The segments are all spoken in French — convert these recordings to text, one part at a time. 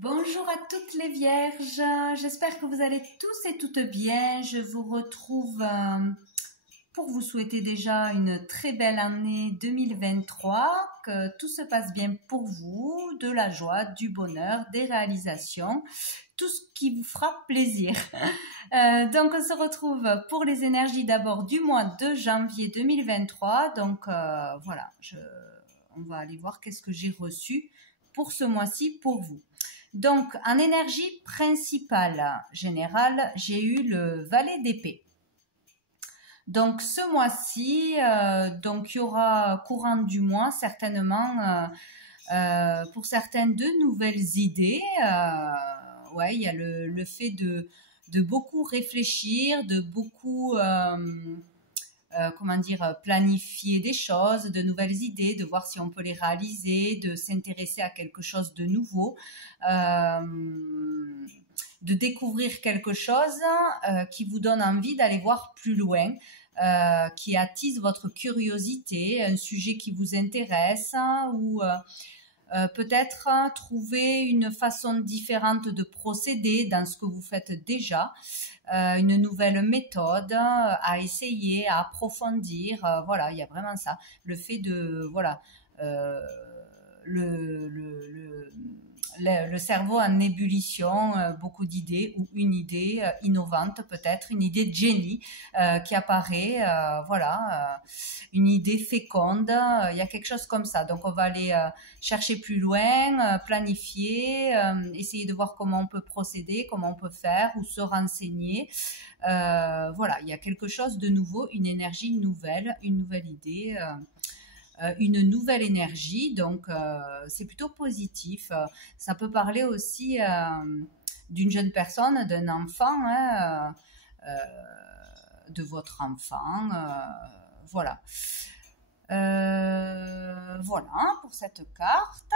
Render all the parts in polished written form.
Bonjour à toutes les vierges, j'espère que vous allez tous et toutes bien. Je vous retrouve pour vous souhaiter déjà une très belle année 2023, que tout se passe bien pour vous, de la joie, du bonheur, des réalisations, tout ce qui vous fera plaisir. Donc on se retrouve pour les énergies d'abord du mois de janvier 2023. Donc voilà, on va aller voir qu'est-ce que j'ai reçu pour ce mois-ci pour vous. Donc, en énergie principale générale, j'ai eu le valet d'épée. Donc, ce mois-ci, donc il y aura courant du mois certainement pour certaines de nouvelles idées. Ouais, il y a le fait de beaucoup réfléchir, de beaucoup planifier des choses, de nouvelles idées, de voir si on peut les réaliser, de s'intéresser à quelque chose de nouveau, de découvrir quelque chose qui vous donne envie d'aller voir plus loin, qui attise votre curiosité, un sujet qui vous intéresse ou peut-être trouver une façon différente de procéder dans ce que vous faites déjà, une nouvelle méthode à essayer, à approfondir. Voilà, il y a vraiment ça. Le fait de, voilà, le cerveau en ébullition, beaucoup d'idées ou une idée innovante peut-être, une idée de génie qui apparaît, une idée féconde, il y a quelque chose comme ça. Donc on va aller chercher plus loin, planifier, essayer de voir comment on peut procéder, comment on peut faire ou se renseigner. Voilà, il y a quelque chose de nouveau, une énergie nouvelle, une nouvelle idée. Une nouvelle énergie, donc c'est plutôt positif. Ça peut parler aussi d'une jeune personne, d'un enfant, hein, de votre enfant, voilà. Voilà pour cette carte.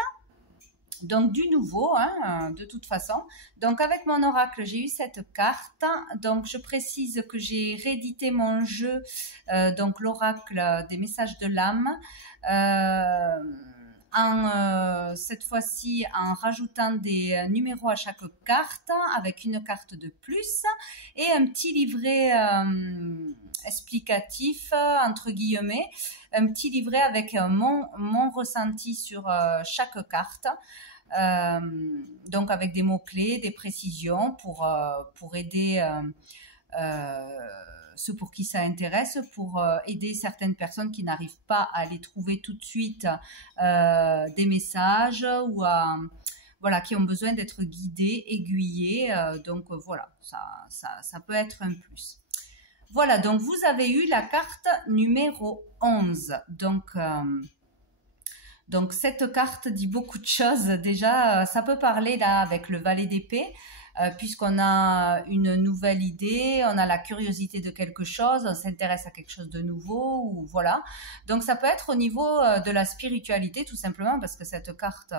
Donc du nouveau, hein, de toute façon. Donc avec mon oracle, j'ai eu cette carte. Donc je précise que j'ai réédité mon jeu, donc l'oracle des messages de l'âme, cette fois-ci en rajoutant des numéros à chaque carte, avec une carte de plus et un petit livret explicatif entre guillemets, un petit livret avec mon ressenti sur chaque carte. Donc avec des mots-clés, des précisions pour aider ceux pour qui ça intéresse, pour aider certaines personnes qui n'arrivent pas à les trouver tout de suite des messages ou voilà, qui ont besoin d'être guidés, aiguillés. Donc voilà, ça peut être un plus. Voilà, donc vous avez eu la carte numéro 11. Donc cette carte dit beaucoup de choses. Déjà, ça peut parler là avec le valet d'épée, puisqu'on a une nouvelle idée, on a la curiosité de quelque chose, on s'intéresse à quelque chose de nouveau, ou voilà. Donc ça peut être au niveau de la spiritualité, tout simplement, parce que cette carte,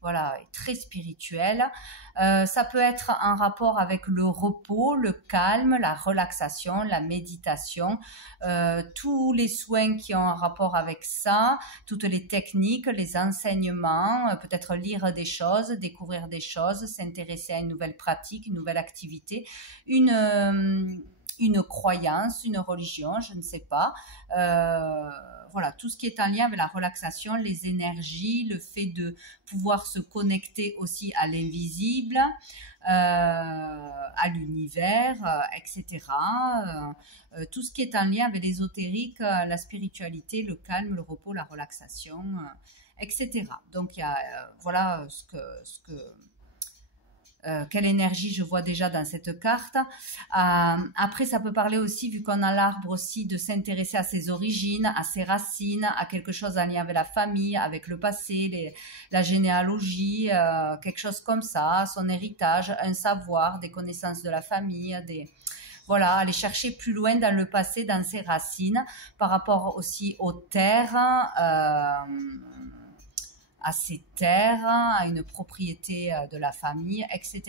voilà, est très spirituelle. Ça peut être en rapport avec le repos, le calme, la relaxation, la méditation, tous les soins qui ont un rapport avec ça, toutes les techniques, les enseignements, peut-être lire des choses, découvrir des choses, s'intéresser à une nouvelle pratique, une nouvelle activité, une croyance, une religion, je ne sais pas. Voilà, tout ce qui est en lien avec la relaxation, les énergies, le fait de pouvoir se connecter aussi à l'invisible, à l'univers, etc. Tout ce qui est en lien avec l'ésotérique, la spiritualité, le calme, le repos, la relaxation, etc. Donc il y a voilà quelle énergie je vois déjà dans cette carte. Après, ça peut parler aussi, vu qu'on a l'arbre aussi, de s'intéresser à ses origines, à ses racines, à quelque chose en lien avec la famille, avec le passé, la généalogie, quelque chose comme ça, son héritage, un savoir, des connaissances de la famille, voilà, aller chercher plus loin dans le passé, dans ses racines, par rapport aussi aux terres, à ses terres, à une propriété de la famille, etc.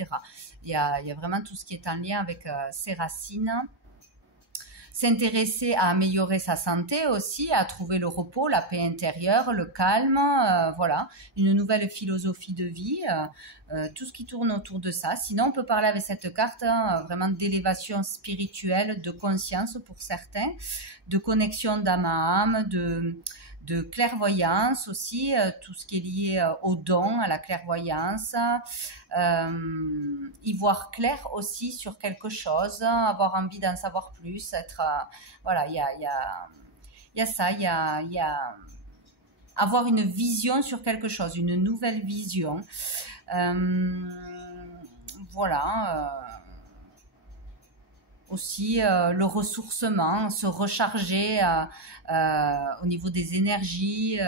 Il y a vraiment tout ce qui est en lien avec ses racines. s'intéresser à améliorer sa santé aussi, à trouver le repos, la paix intérieure, le calme, voilà, une nouvelle philosophie de vie, tout ce qui tourne autour de ça. Sinon, on peut parler avec cette carte vraiment d'élévation spirituelle, de conscience pour certains, de connexion d'âme à âme, de clairvoyance aussi, tout ce qui est lié aux dons, à la clairvoyance, y voir clair aussi sur quelque chose, avoir envie d'en savoir plus, être, voilà, il y a ça, il y a avoir une vision sur quelque chose, une nouvelle vision. Voilà. Aussi le ressourcement, se recharger au niveau des énergies,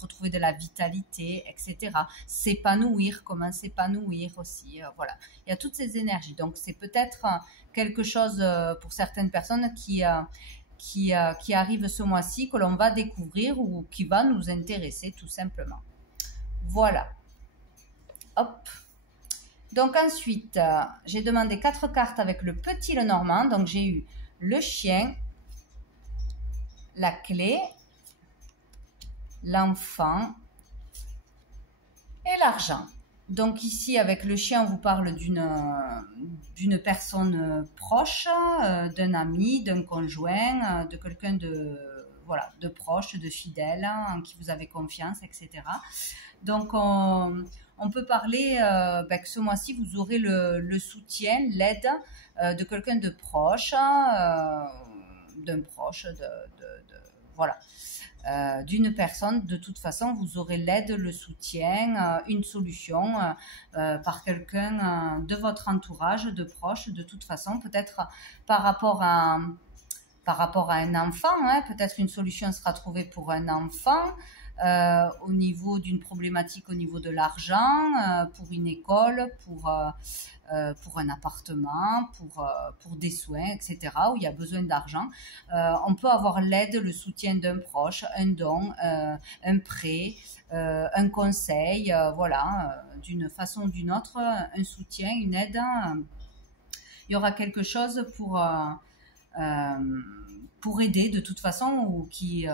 retrouver de la vitalité, etc. S'épanouir, comment s'épanouir aussi. Voilà, il y a toutes ces énergies. Donc c'est peut-être quelque chose pour certaines personnes qui arrive ce mois-ci, que l'on va découvrir ou qui va nous intéresser tout simplement. Voilà. Hop. Donc ensuite, j'ai demandé 4 cartes avec le petit Lenormand. Donc j'ai eu le chien, la clé, l'enfant et l'argent. Donc ici, avec le chien, on vous parle d'une personne proche, d'un ami, d'un conjoint, de quelqu'un voilà, de proche, de fidèle, en qui vous avez confiance, etc. Donc on peut parler que ce mois-ci, vous aurez le soutien, l'aide de quelqu'un de proche, d'un proche, voilà, d'une personne. De toute façon, vous aurez l'aide, le soutien, une solution par quelqu'un de votre entourage, de proche. De toute façon, peut-être par rapport à un enfant, hein, peut-être une solution sera trouvée pour un enfant. Au niveau d'une problématique au niveau de l'argent, pour une école, pour un appartement, pour des soins, etc., où il y a besoin d'argent. On peut avoir l'aide, le soutien d'un proche, un don, un prêt, un conseil, voilà, d'une façon ou d'une autre, un soutien, une aide. Il y aura quelque chose pour aider de toute façon, ou qui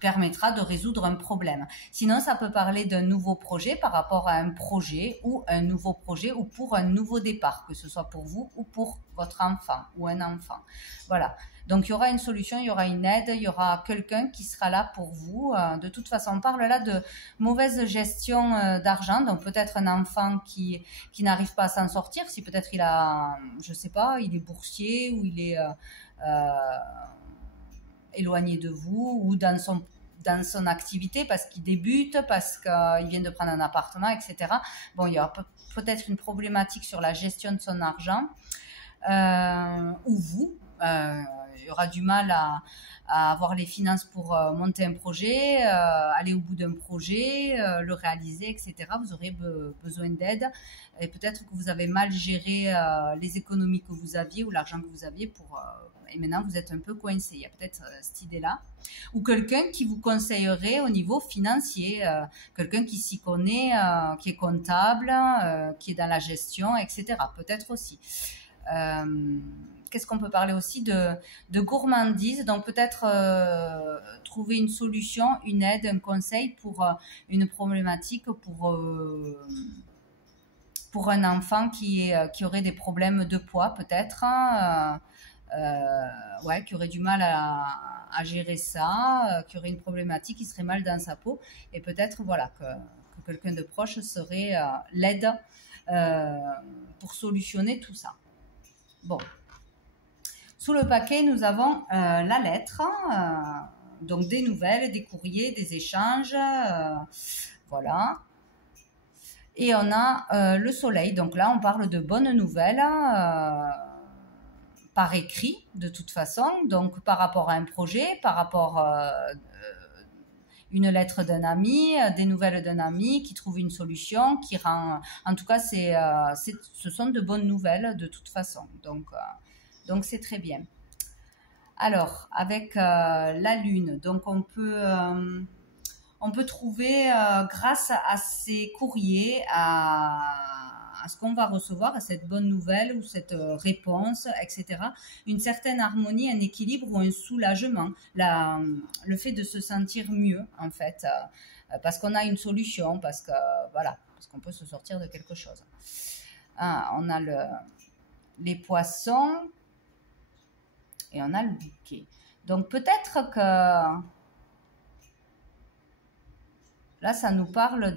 permettra de résoudre un problème. Sinon, ça peut parler d'un nouveau projet par rapport à un projet, ou un nouveau projet, ou pour un nouveau départ, que ce soit pour vous ou pour votre enfant ou un enfant. Voilà. Donc, il y aura une solution, il y aura une aide, il y aura quelqu'un qui sera là pour vous. De toute façon, on parle là de mauvaise gestion d'argent. Donc, peut-être un enfant qui n'arrive pas à s'en sortir, si peut-être il a, je sais pas, il est boursier, ou il est éloigné de vous, ou dans son activité, parce qu'il débute, parce qu'il vient de prendre un appartement, etc. Bon, il y aura peut-être une problématique sur la gestion de son argent, ou vous, il y aura du mal à avoir les finances pour monter un projet, aller au bout d'un projet, le réaliser, etc. Vous aurez besoin d'aide, et peut-être que vous avez mal géré les économies que vous aviez, ou l'argent que vous aviez et maintenant vous êtes un peu coincé. Il y a peut-être cette idée-là. Ou quelqu'un qui vous conseillerait au niveau financier, quelqu'un qui s'y connaît, qui est comptable, qui est dans la gestion, etc. Peut-être aussi. Qu'est-ce qu'on peut parler aussi de gourmandise? Donc peut-être trouver une solution, une aide, un conseil pour une problématique, pour un enfant qui aurait des problèmes de poids, peut-être, qui aurait du mal à gérer ça, qui aurait une problématique, qui serait mal dans sa peau, et peut-être voilà que quelqu'un de proche serait l'aide pour solutionner tout ça. Bon. Sous le paquet, nous avons la lettre, donc des nouvelles, des courriers, des échanges, voilà. Et on a le soleil, donc là on parle de bonnes nouvelles, par écrit de toute façon, donc par rapport à un projet, par rapport une lettre d'un ami, des nouvelles d'un ami qui trouve une solution, qui rend, en tout cas ce sont de bonnes nouvelles de toute façon, donc c'est très bien. Alors avec la lune, donc on peut trouver grâce à ces courriers, à à ce qu'on va recevoir, à cette bonne nouvelle ou cette réponse, etc. Une certaine harmonie, un équilibre ou un soulagement, le fait de se sentir mieux en fait, parce qu'on a une solution, parce que voilà, parce qu'on peut se sortir de quelque chose. Ah, on a les poissons et on a le bouquet. Donc peut-être que là, ça nous parle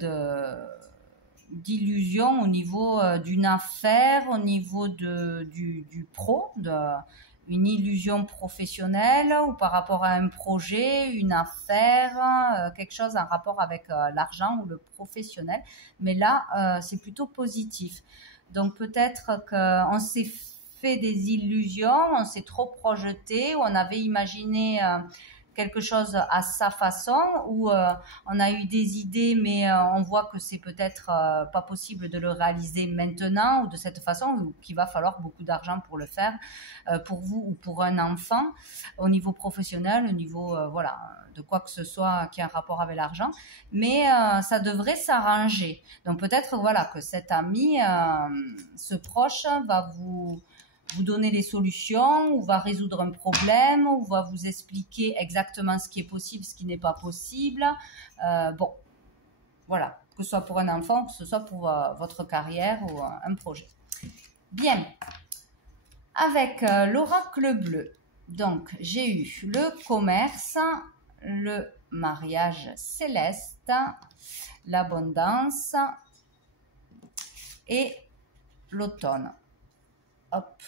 d'illusion au niveau d'une affaire, au niveau du pro, une illusion professionnelle ou par rapport à un projet, une affaire, quelque chose en rapport avec l'argent ou le professionnel. Mais là, c'est plutôt positif. Donc peut-être qu'on s'est fait des illusions, on s'est trop projeté, ou on avait imaginé quelque chose à sa façon, ou on a eu des idées, mais on voit que c'est peut-être pas possible de le réaliser maintenant ou de cette façon, ou qu'il va falloir beaucoup d'argent pour le faire, pour vous ou pour un enfant, au niveau professionnel, au niveau voilà, de quoi que ce soit qui a un rapport avec l'argent, mais ça devrait s'arranger. Donc peut-être voilà que cet ami, ce proche, va vous donner les solutions, ou va résoudre un problème, ou va vous expliquer exactement ce qui est possible, ce qui n'est pas possible. Bon, voilà, que ce soit pour un enfant, que ce soit pour votre carrière ou un projet. Bien, avec l'oracle bleu, donc j'ai eu le commerce, le mariage céleste, l'abondance et l'automne. Hop.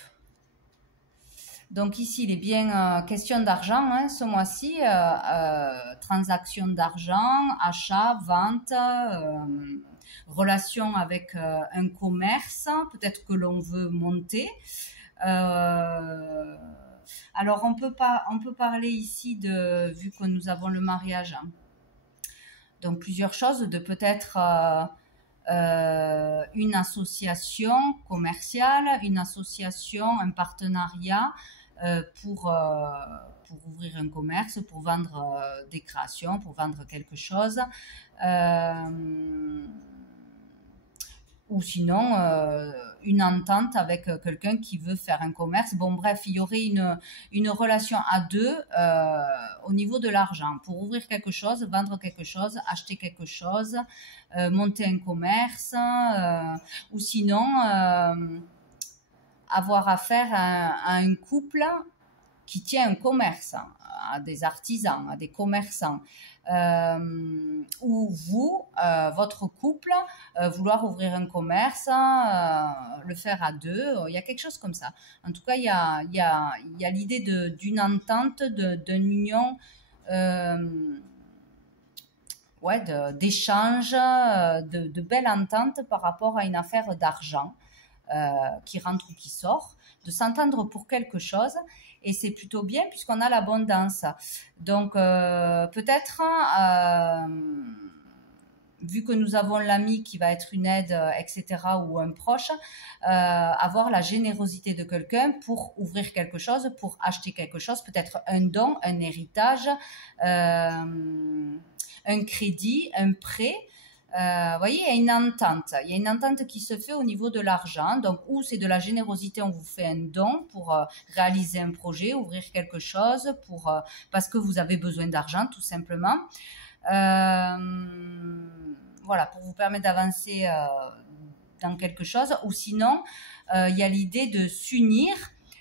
Donc ici, il est bien question d'argent hein, ce mois-ci, transaction d'argent, achat, vente, relation avec un commerce, peut-être que l'on veut monter. Alors on peut parler ici de, vu que nous avons le mariage, hein, donc plusieurs choses, de peut-être une association commerciale, une association, un partenariat pour ouvrir un commerce, pour vendre des créations, pour vendre quelque chose. Ou sinon une entente avec quelqu'un qui veut faire un commerce. Bon, bref, il y aurait une relation à deux au niveau de l'argent pour ouvrir quelque chose, vendre quelque chose, acheter quelque chose, monter un commerce, ou sinon avoir affaire à un couple qui tient un commerce, à des artisans, à des commerçants, ou vous, votre couple, vouloir ouvrir un commerce, le faire à deux, il y a quelque chose comme ça. En tout cas, il y a l'idée d'une entente, d'une union, d'échange, de belles ententes par rapport à une affaire d'argent qui rentre ou qui sort, de s'entendre pour quelque chose. Et c'est plutôt bien puisqu'on a l'abondance. Donc, peut-être, vu que nous avons l'ami qui va être une aide, etc., ou un proche, avoir la générosité de quelqu'un pour ouvrir quelque chose, pour acheter quelque chose, peut-être un don, un héritage, un crédit, un prêt. Vous voyez, il y a une entente. Il y a une entente qui se fait au niveau de l'argent. Donc, où c'est de la générosité, on vous fait un don pour réaliser un projet, ouvrir quelque chose, parce que vous avez besoin d'argent, tout simplement. Voilà, pour vous permettre d'avancer dans quelque chose. Ou sinon, il y a l'idée de s'unir,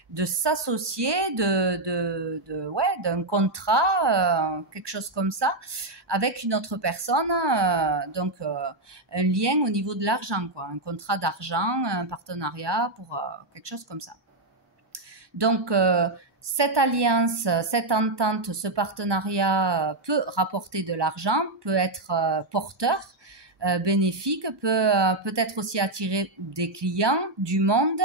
de s'associer, d'un contrat, quelque chose comme ça, avec une autre personne, donc un lien au niveau de l'argent, quoi, un contrat d'argent, un partenariat pour quelque chose comme ça. Donc cette alliance, cette entente, ce partenariat peut rapporter de l'argent, peut être porteur, bénéfique, peut-être aussi attirer des clients, du monde,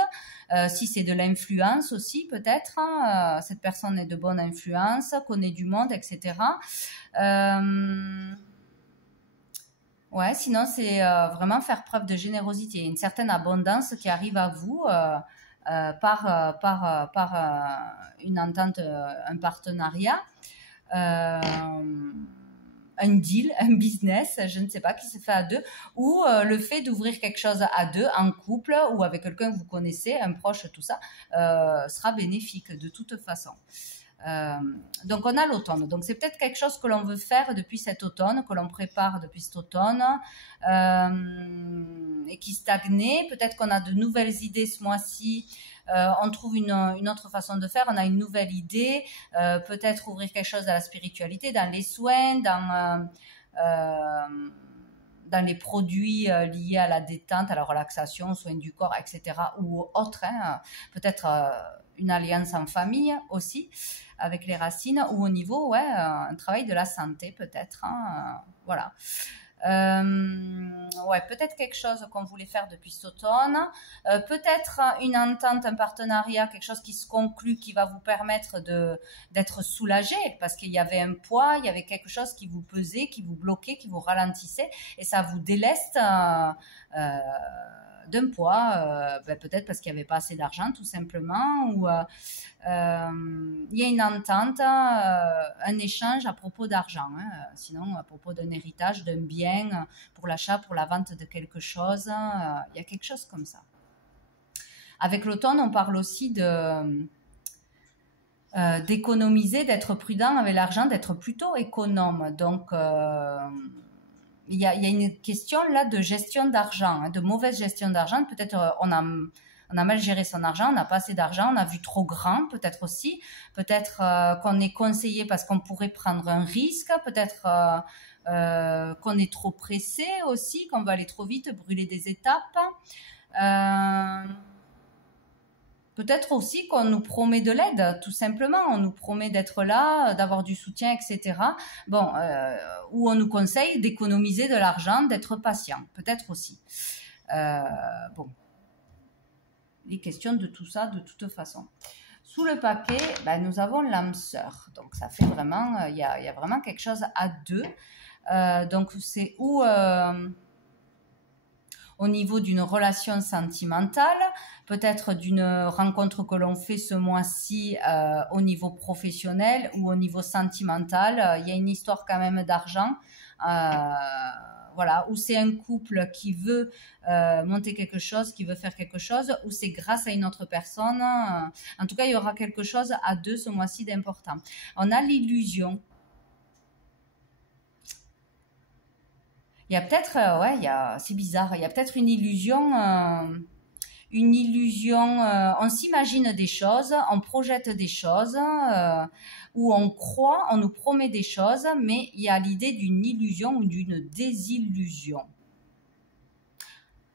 si c'est de l'influence aussi peut-être, hein, cette personne est de bonne influence, connaît du monde, etc. Ouais, sinon c'est vraiment faire preuve de générosité, une certaine abondance qui arrive à vous par une entente, un partenariat. Un un deal, un business, je ne sais pas, qui se fait à deux, ou le fait d'ouvrir quelque chose à deux, en couple ou avec quelqu'un que vous connaissez, un proche, tout ça, sera bénéfique de toute façon. Donc on a l'automne, donc c'est peut-être quelque chose que l'on veut faire depuis cet automne, que l'on prépare depuis cet automne et qui stagnait. Peut-être qu'on a de nouvelles idées ce mois-ci, on trouve une autre façon de faire, on a une nouvelle idée, peut-être ouvrir quelque chose dans la spiritualité, dans les soins, dans les produits liés à la détente, à la relaxation, aux soins du corps, etc. ou autres, hein. Peut-être une alliance en famille aussi, avec les racines, ou au niveau, ouais, un travail de la santé peut-être, hein, voilà. Ouais, peut-être quelque chose qu'on voulait faire depuis cet automne, peut-être une entente, un partenariat, quelque chose qui se conclut, qui va vous permettre d'être soulagé, parce qu'il y avait un poids, il y avait quelque chose qui vous pesait, qui vous bloquait, qui vous ralentissait, et ça vous déleste d'un poids, peut-être parce qu'il n'y avait pas assez d'argent tout simplement, ou il y a une entente, un échange à propos d'argent, hein, sinon à propos d'un héritage, d'un bien, pour l'achat, pour la vente de quelque chose, il y a quelque chose comme ça. Avec l'automne, on parle aussi d'économiser, d'être prudent avec l'argent, d'être plutôt économe. Donc, il y a une question là de gestion d'argent, hein, de mauvaise gestion d'argent. Peut-être on a mal géré son argent, on n'a pas assez d'argent, on a vu trop grand peut-être aussi. Peut-être qu'on est conseillé parce qu'on pourrait prendre un risque. Peut-être qu'on est trop pressé aussi, qu'on va aller trop vite, brûler des étapes. Peut-être aussi qu'on nous promet de l'aide, tout simplement. On nous promet d'être là, d'avoir du soutien, etc. Bon, ou on nous conseille d'économiser de l'argent, d'être patient. Peut-être aussi. Bon. Les questions de tout ça, de toute façon. Sous le paquet, ben, nous avons l'âme sœur. Donc, ça fait vraiment... Il y a vraiment quelque chose à deux. Donc, c'est où... au niveau d'une relation sentimentale, peut-être d'une rencontre que l'on fait ce mois-ci au niveau professionnel ou au niveau sentimental. Il y a une histoire quand même d'argent, voilà, ou c'est un couple qui veut monter quelque chose, qui veut faire quelque chose, ou c'est grâce à une autre personne. En tout cas, il y aura quelque chose à deux ce mois-ci d'important. On a l'illusion. Il y a peut-être, ouais, c'est bizarre, il y a peut-être une illusion, on s'imagine des choses, on projette des choses, où on croit, on nous promet des choses, mais il y a l'idée d'une illusion ou d'une désillusion.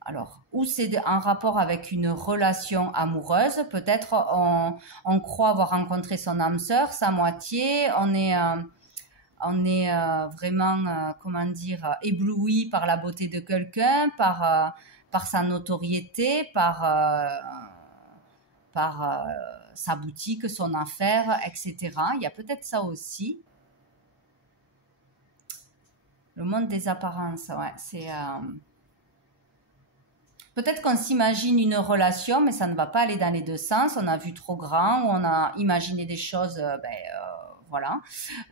Alors, ou c'est en rapport avec une relation amoureuse, peut-être on croit avoir rencontré son âme sœur, sa moitié, on est vraiment, comment dire, ébloui par la beauté de quelqu'un, par sa notoriété, par sa boutique, son affaire, etc. Il y a peut-être ça aussi. Le monde des apparences, ouais, c'est... Peut-être qu'on s'imagine une relation, mais ça ne va pas aller dans les deux sens. On a vu trop grand, ou on a imaginé des choses... voilà,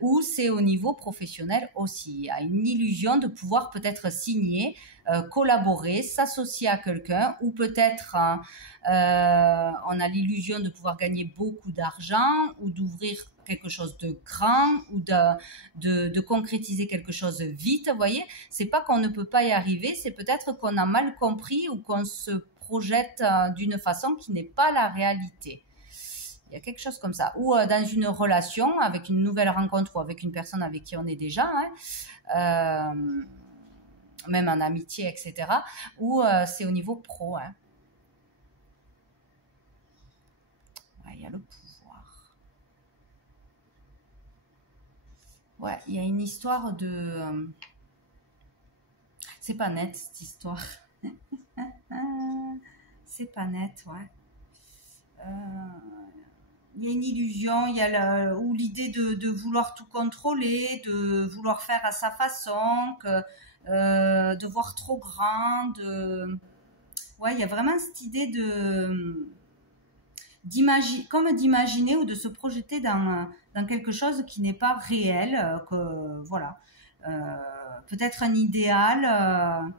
ou c'est au niveau professionnel aussi. Il y a une illusion de pouvoir peut-être signer, collaborer, s'associer à quelqu'un, ou peut-être on a l'illusion de pouvoir gagner beaucoup d'argent, ou d'ouvrir quelque chose de grand, ou de concrétiser quelque chose vite. Vous voyez, c'est pas qu'on ne peut pas y arriver, c'est peut-être qu'on a mal compris ou qu'on se projette d'une façon qui n'est pas la réalité. Il y a quelque chose comme ça. Ou dans une relation, avec une nouvelle rencontre ou avec une personne avec qui on est déjà, hein, même en amitié, etc. Ou c'est au niveau pro. Hein. Ouais, il y a le pouvoir. Ouais, il y a une histoire de... c'est pas net, cette histoire. C'est pas net, ouais. Il y a une illusion, il y a ou l'idée de vouloir tout contrôler, de vouloir faire à sa façon, de voir trop grand, ouais, il y a vraiment cette idée d'imaginer ou de se projeter dans quelque chose qui n'est pas réel, que voilà. peut-être un idéal.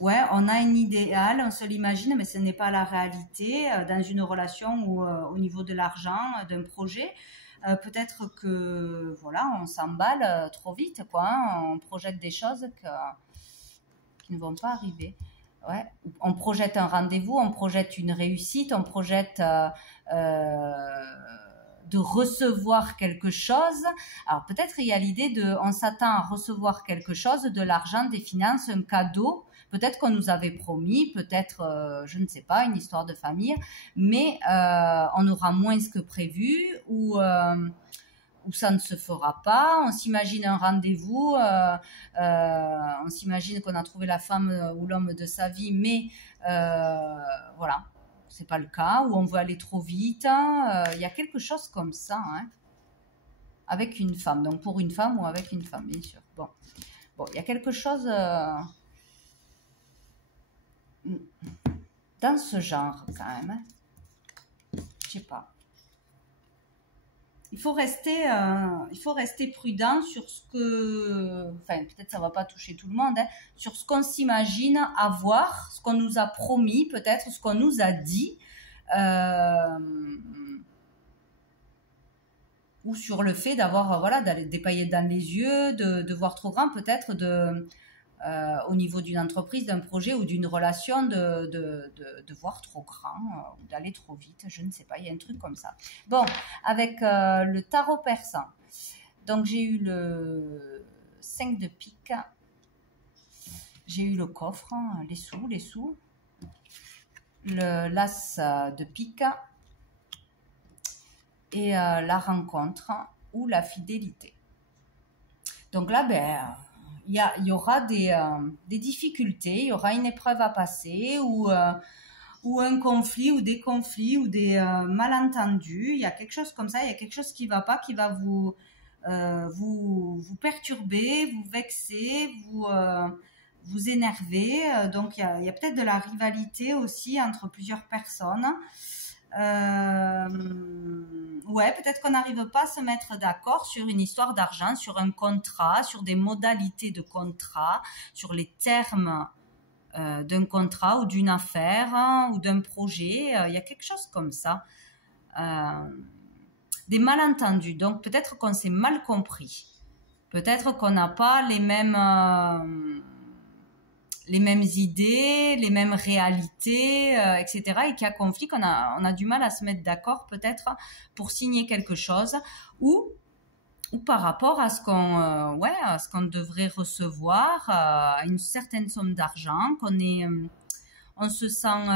Ouais, on a un idéal, on se l'imagine, mais ce n'est pas la réalité dans une relation ou au niveau de l'argent, d'un projet. Peut-être que voilà, on s'emballe trop vite, quoi. Hein, on projette des choses qui ne vont pas arriver. Ouais. On projette un rendez-vous, on projette une réussite, on projette de recevoir quelque chose. Alors peut-être il y a l'idée on s'attend à recevoir quelque chose, de l'argent, des finances, un cadeau. Peut-être qu'on nous avait promis, peut-être, je ne sais pas, une histoire de famille, mais on aura moins que prévu ou ça ne se fera pas. On s'imagine un rendez-vous, on s'imagine qu'on a trouvé la femme ou l'homme de sa vie, mais voilà, c'est pas le cas, ou on veut aller trop vite. Il y a quelque chose comme ça, hein, avec une femme. Donc pour une femme ou avec une femme, bien sûr. Bon, il y a quelque chose dans ce genre quand même. Hein. Je sais pas. Il faut rester prudent sur ce que, enfin peut-être ça va pas toucher tout le monde, hein, sur ce qu'on s'imagine avoir, ce qu'on nous a promis, peut-être ce qu'on nous a dit, ou sur le fait d'avoir voilà des paillettes dans les yeux, de voir trop grand, peut-être au niveau d'une entreprise, d'un projet ou d'une relation, de voir trop grand, ou d'aller trop vite, je ne sais pas, il y a un truc comme ça. Bon, avec le tarot persan, donc j'ai eu le 5 de pique, j'ai eu le coffre, les sous, l'as de pique et la rencontre ou la fidélité. Donc là, il y aura des difficultés, il y aura une épreuve à passer ou un conflit ou des conflits ou des malentendus. Il y a quelque chose comme ça, il y a quelque chose qui ne va pas, qui va vous perturber, vous vexer, vous énerver. Donc il y a peut-être de la rivalité aussi entre plusieurs personnes. Ouais, peut-être qu'on n'arrive pas à se mettre d'accord sur une histoire d'argent, sur un contrat, sur des modalités de contrat, sur les termes d'un contrat ou d'une affaire ou d'un projet. Il y a quelque chose comme ça. Des malentendus. Donc peut-être qu'on s'est mal compris. Peut-être qu'on n'a pas les mêmes idées, les mêmes réalités, etc. Et qu'il y a conflit, qu'on a du mal à se mettre d'accord peut-être pour signer quelque chose ou par rapport à ce qu'on devrait recevoir, à une certaine somme d'argent, on se sent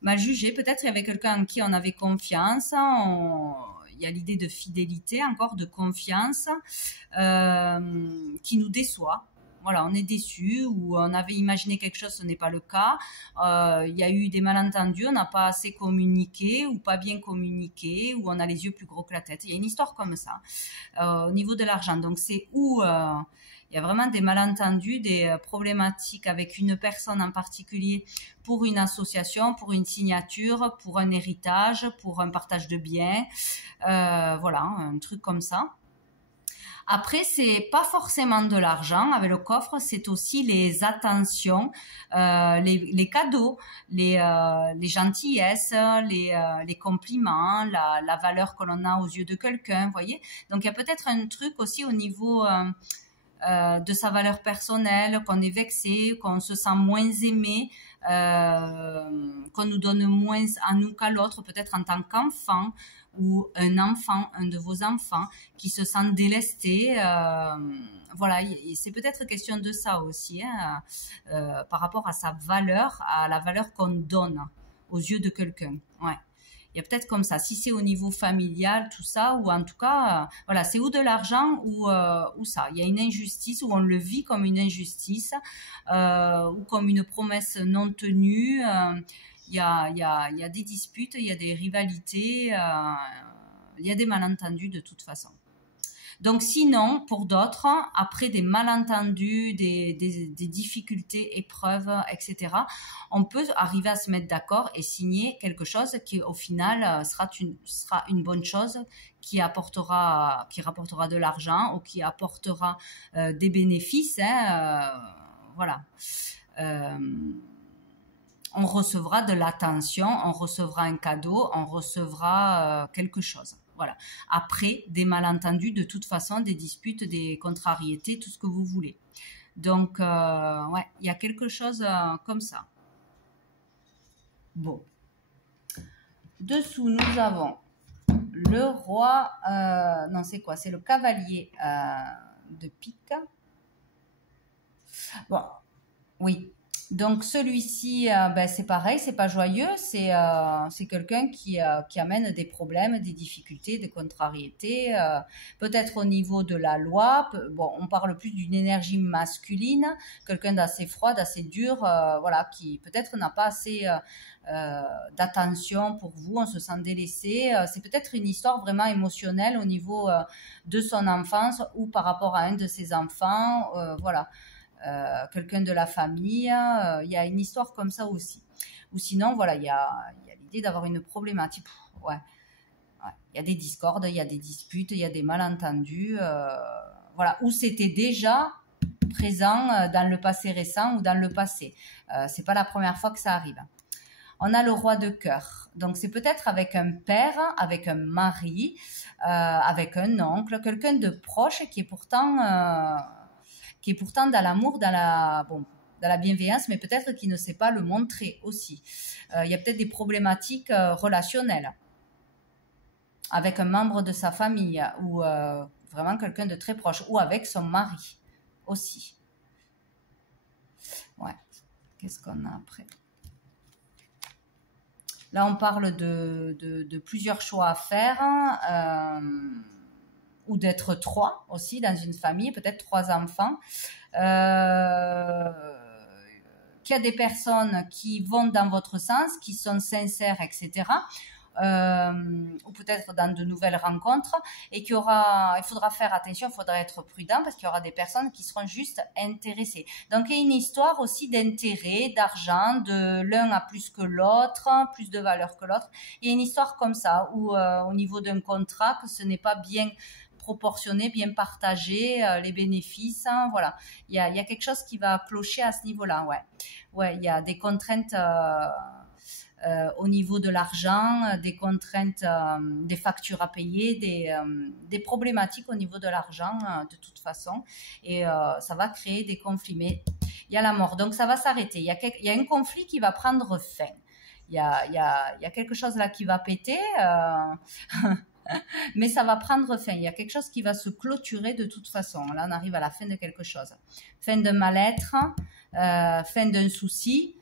mal jugé. Peut-être il y avait quelqu'un en qui on avait confiance, il y a l'idée de fidélité, encore de confiance, qui nous déçoit. Voilà, on est déçu ou on avait imaginé quelque chose, ce n'est pas le cas. Il y a eu des malentendus, on n'a pas assez communiqué ou pas bien communiqué ou on a les yeux plus gros que la tête. Il y a une histoire comme ça au niveau de l'argent. Donc c'est où il y a vraiment des malentendus, des problématiques avec une personne en particulier pour une association, pour une signature, pour un héritage, pour un partage de biens. Voilà, un truc comme ça. Après, c'est pas forcément de l'argent. Avec le coffre, c'est aussi les attentions, les cadeaux, les gentillesses, les compliments, la valeur que l'on a aux yeux de quelqu'un, vous voyez. Donc, il y a peut-être un truc aussi au niveau de sa valeur personnelle, qu'on est vexé, qu'on se sent moins aimé, qu'on nous donne moins à nous qu'à l'autre, peut-être en tant qu'enfant, ou un enfant, un de vos enfants, qui se sent délesté. Voilà, c'est peut-être question de ça aussi, hein, par rapport à sa valeur, à la valeur qu'on donne aux yeux de quelqu'un. Ouais. Il y a peut-être comme ça, si c'est au niveau familial, tout ça, ou en tout cas, voilà, c'est ou de l'argent ou ça. Il y a une injustice, ou on le vit comme une injustice, ou comme une promesse non tenue. Il y a des disputes, il y a des rivalités, il y a des malentendus de toute façon. Donc sinon, pour d'autres, après des malentendus, des difficultés, épreuves, etc., on peut arriver à se mettre d'accord et signer quelque chose qui, au final, sera une bonne chose, qui rapportera de l'argent ou qui apportera des bénéfices. Voilà. On recevra de l'attention, on recevra un cadeau, on recevra quelque chose. Voilà. Après, des malentendus, de toute façon, des disputes, des contrariétés, tout ce que vous voulez. Donc, ouais, il y a quelque chose comme ça. Bon. Dessous, nous avons le roi, non, c'est quoi? C'est le cavalier de pique. Bon, oui. Donc celui-ci, ben, c'est pareil, c'est pas joyeux, c'est quelqu'un qui amène des problèmes, des difficultés, des contrariétés, peut-être au niveau de la loi. Bon, on parle plus d'une énergie masculine, quelqu'un d'assez froid, d'assez dur, voilà, qui peut-être n'a pas assez d'attention pour vous, on se sent délaissé. C'est peut-être une histoire vraiment émotionnelle au niveau de son enfance ou par rapport à un de ses enfants, voilà. Quelqu'un de la famille, il y a une histoire comme ça aussi. Ou sinon, voilà, il y a l'idée d'avoir une problématique. Ouais. Il y a des discordes, il y a des disputes, il y a des malentendus, voilà, où c'était déjà présent dans le passé récent ou dans le passé. C'est pas la première fois que ça arrive. On a le roi de cœur. Donc, c'est peut-être avec un père, avec un mari, avec un oncle, quelqu'un de proche qui est pourtant dans l'amour, dans la bienveillance, mais peut-être qui ne sait pas le montrer aussi. Il y a peut-être des problématiques relationnelles avec un membre de sa famille ou vraiment quelqu'un de très proche, ou avec son mari aussi. Ouais. Qu'est-ce qu'on a après? Là, on parle de plusieurs choix à faire. Ou d'être 3 aussi dans une famille, peut-être 3 enfants. Qu'il y a des personnes qui vont dans votre sens, qui sont sincères, etc. Ou peut-être dans de nouvelles rencontres, et il faudra faire attention, il faudra être prudent parce qu'il y aura des personnes qui seront juste intéressées. Donc il y a une histoire aussi d'intérêt, d'argent, de l'un a plus que l'autre, plus de valeur que l'autre. Il y a une histoire comme ça où au niveau d'un contrat, que ce n'est pas bien proportionné, bien partagé, les bénéfices, hein, voilà. Il y a quelque chose qui va clocher à ce niveau-là, ouais. Ouais, il y a des contraintes au niveau de l'argent, des contraintes, des factures à payer, des problématiques au niveau de l'argent, de toute façon. Et ça va créer des conflits. Mais il y a la mort, donc ça va s'arrêter. Il y a un conflit qui va prendre fin. Il y a quelque chose là qui va péter. Mais ça va prendre fin. Il y a quelque chose qui va se clôturer de toute façon. Là, on arrive à la fin de quelque chose. Fin d'un mal-être, fin d'un souci.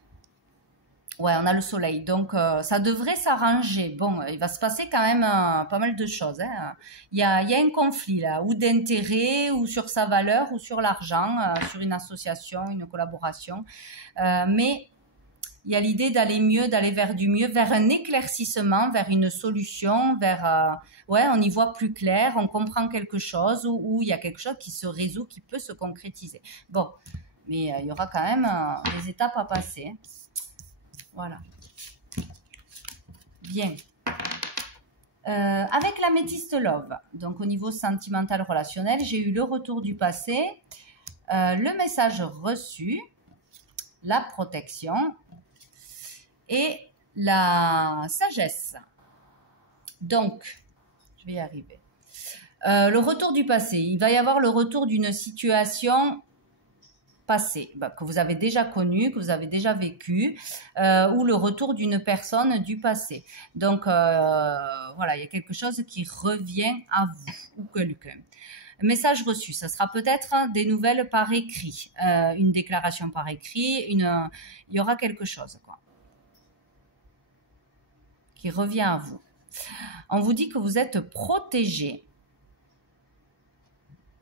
Ouais, on a le soleil. Donc, ça devrait s'arranger. Bon, il va se passer quand même pas mal de choses. Hein. Il y a un conflit là, ou d'intérêt, ou sur sa valeur, ou sur l'argent, sur une association, une collaboration. Mais il y a l'idée d'aller mieux, d'aller vers du mieux, vers un éclaircissement, vers une solution, vers... ouais, on y voit plus clair, on comprend quelque chose, ou il y a quelque chose qui se résout, qui peut se concrétiser. Bon, mais il y aura quand même des étapes à passer. Hein. Voilà. Bien. Avec l'améthyste love, donc au niveau sentimental relationnel, j'ai eu le retour du passé, le message reçu, la protection et la sagesse. Donc, je vais y arriver. Le retour du passé, il va y avoir le retour d'une situation passée, que vous avez déjà connue, que vous avez déjà vécue, ou le retour d'une personne du passé. Donc, voilà, il y a quelque chose qui revient à vous ou quelqu'un. Message reçu, ça sera peut-être des nouvelles par écrit, une déclaration par écrit, il y aura quelque chose, quoi, qui revient à vous. On vous dit que vous êtes protégé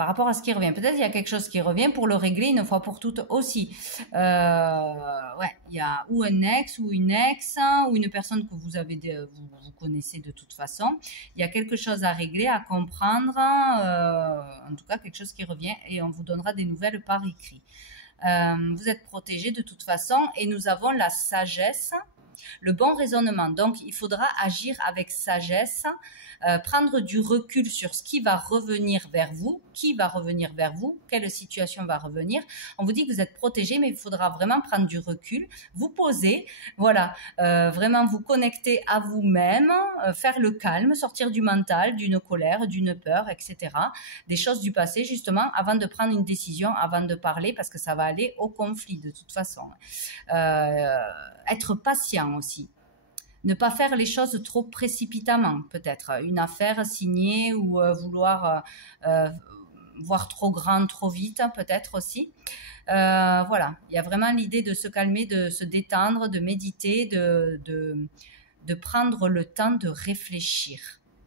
par rapport à ce qui revient. Peut-être il y a quelque chose qui revient pour le régler une fois pour toutes aussi. Ouais, il y a ou un ex ou une ex ou une personne que vous avez, vous connaissez de toute façon. Il y a quelque chose à régler, à comprendre, en tout cas quelque chose qui revient et on vous donnera des nouvelles par écrit. Vous êtes protégé de toute façon et nous avons la sagesse, le bon raisonnement. Donc, il faudra agir avec sagesse, prendre du recul sur ce qui va revenir vers vous, qui va revenir vers vous, quelle situation va revenir. On vous dit que vous êtes protégé, mais il faudra vraiment prendre du recul, vous poser, voilà, vraiment vous connecter à vous-même, faire le calme, sortir du mental, d'une colère, d'une peur, etc. Des choses du passé, justement, avant de prendre une décision, avant de parler, parce que ça va aller au conflit de toute façon. Être patient aussi. Ne pas faire les choses trop précipitamment, peut-être. Une affaire signée ou vouloir voir trop grand, trop vite, peut-être aussi. Voilà, il y a vraiment l'idée de se calmer, de se détendre, de méditer, de prendre le temps de réfléchir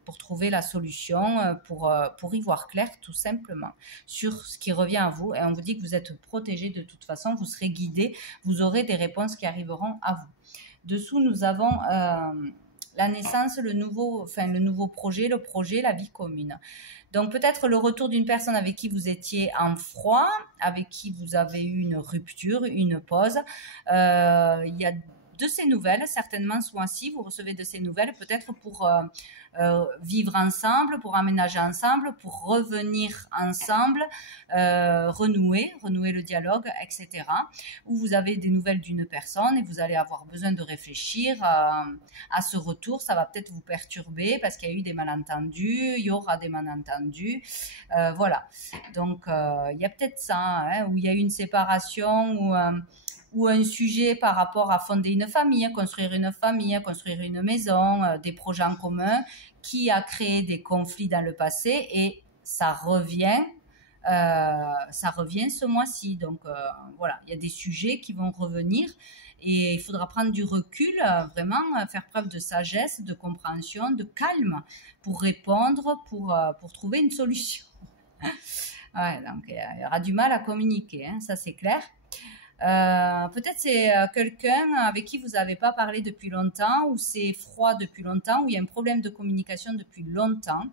pour trouver la solution, pour y voir clair tout simplement sur ce qui revient à vous. Et on vous dit que vous êtes protégé de toute façon, vous serez guidé, vous aurez des réponses qui arriveront à vous. Dessous, nous avons la naissance, le nouveau projet, la vie commune. Donc peut-être le retour d'une personne avec qui vous étiez en froid, avec qui vous avez eu une rupture, une pause. Il y a de ces nouvelles, certainement ce mois-ci, vous recevez de ces nouvelles, peut-être pour vivre ensemble, pour aménager ensemble, pour revenir ensemble, renouer le dialogue, etc. Ou vous avez des nouvelles d'une personne et vous allez avoir besoin de réfléchir à ce retour. Ça va peut-être vous perturber parce qu'il y a eu des malentendus, il y aura des malentendus. Voilà. Donc, il y a peut-être ça, hein, où il y a eu une séparation ou un sujet par rapport à fonder une famille, construire une maison, des projets en commun qui a créé des conflits dans le passé et ça revient ce mois-ci. Donc voilà, il y a des sujets qui vont revenir et il faudra prendre du recul, vraiment faire preuve de sagesse, de compréhension, de calme pour répondre, pour trouver une solution. Ouais, donc il y aura du mal à communiquer, hein, ça c'est clair. Peut-être c'est quelqu'un avec qui vous n'avez pas parlé depuis longtemps ou c'est froid depuis longtemps ou il y a un problème de communication depuis longtemps.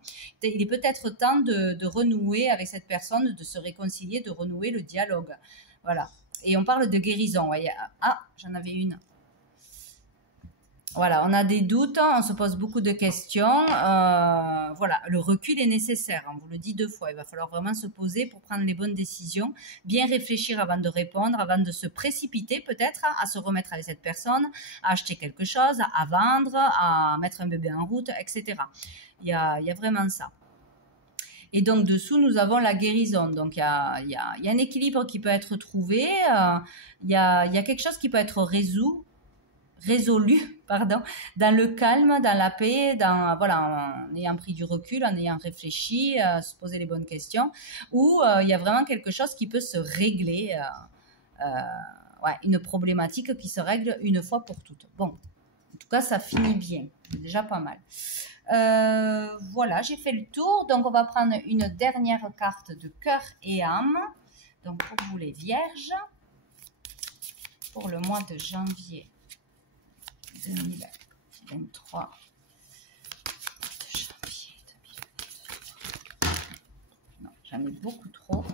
Il est peut-être temps de renouer avec cette personne, de se réconcilier, de renouer le dialogue. Voilà. Et on parle de guérison. Ouais. Ah, j'en avais une. Voilà, on a des doutes, on se pose beaucoup de questions. Voilà, le recul est nécessaire. On vous le dit 2 fois. Il va falloir vraiment se poser pour prendre les bonnes décisions, bien réfléchir avant de répondre, avant de se précipiter peut-être à se remettre avec cette personne, à acheter quelque chose, à vendre, à mettre un bébé en route, etc. Il y a vraiment ça. Et donc, dessous, nous avons la guérison. Donc, il y a un équilibre qui peut être trouvé. Il y a quelque chose qui peut être résolu, dans le calme, dans la paix, voilà, en ayant pris du recul, en ayant réfléchi, se poser les bonnes questions, ou il y a vraiment quelque chose qui peut se régler, ouais, une problématique qui se règle une fois pour toutes. Bon, en tout cas, ça finit bien, c'est déjà pas mal. Voilà, j'ai fait le tour, donc on va prendre une dernière carte de cœur et âme, donc pour vous les vierges, pour le mois de janvier 2023. De janvier 2023. Non, j'en ai beaucoup trop.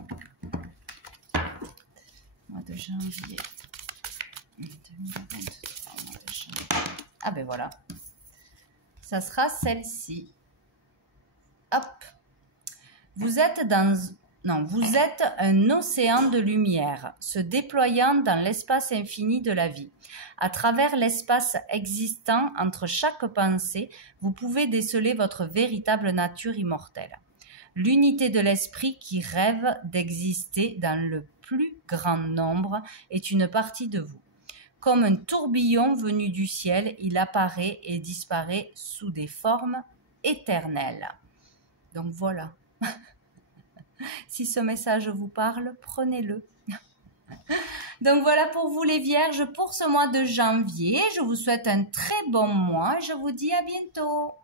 Mois de janvier 2023. Mois de janvier. Ah ben voilà. Ça sera celle-ci. Hop. Vous êtes un océan de lumière, se déployant dans l'espace infini de la vie. À travers l'espace existant entre chaque pensée, vous pouvez déceler votre véritable nature immortelle. L'unité de l'esprit qui rêve d'exister dans le plus grand nombre est une partie de vous. Comme un tourbillon venu du ciel, il apparaît et disparaît sous des formes éternelles. Donc voilà. Si ce message vous parle, prenez-le. Donc voilà pour vous les vierges pour ce mois de janvier. Je vous souhaite un très bon mois. Je vous dis à bientôt.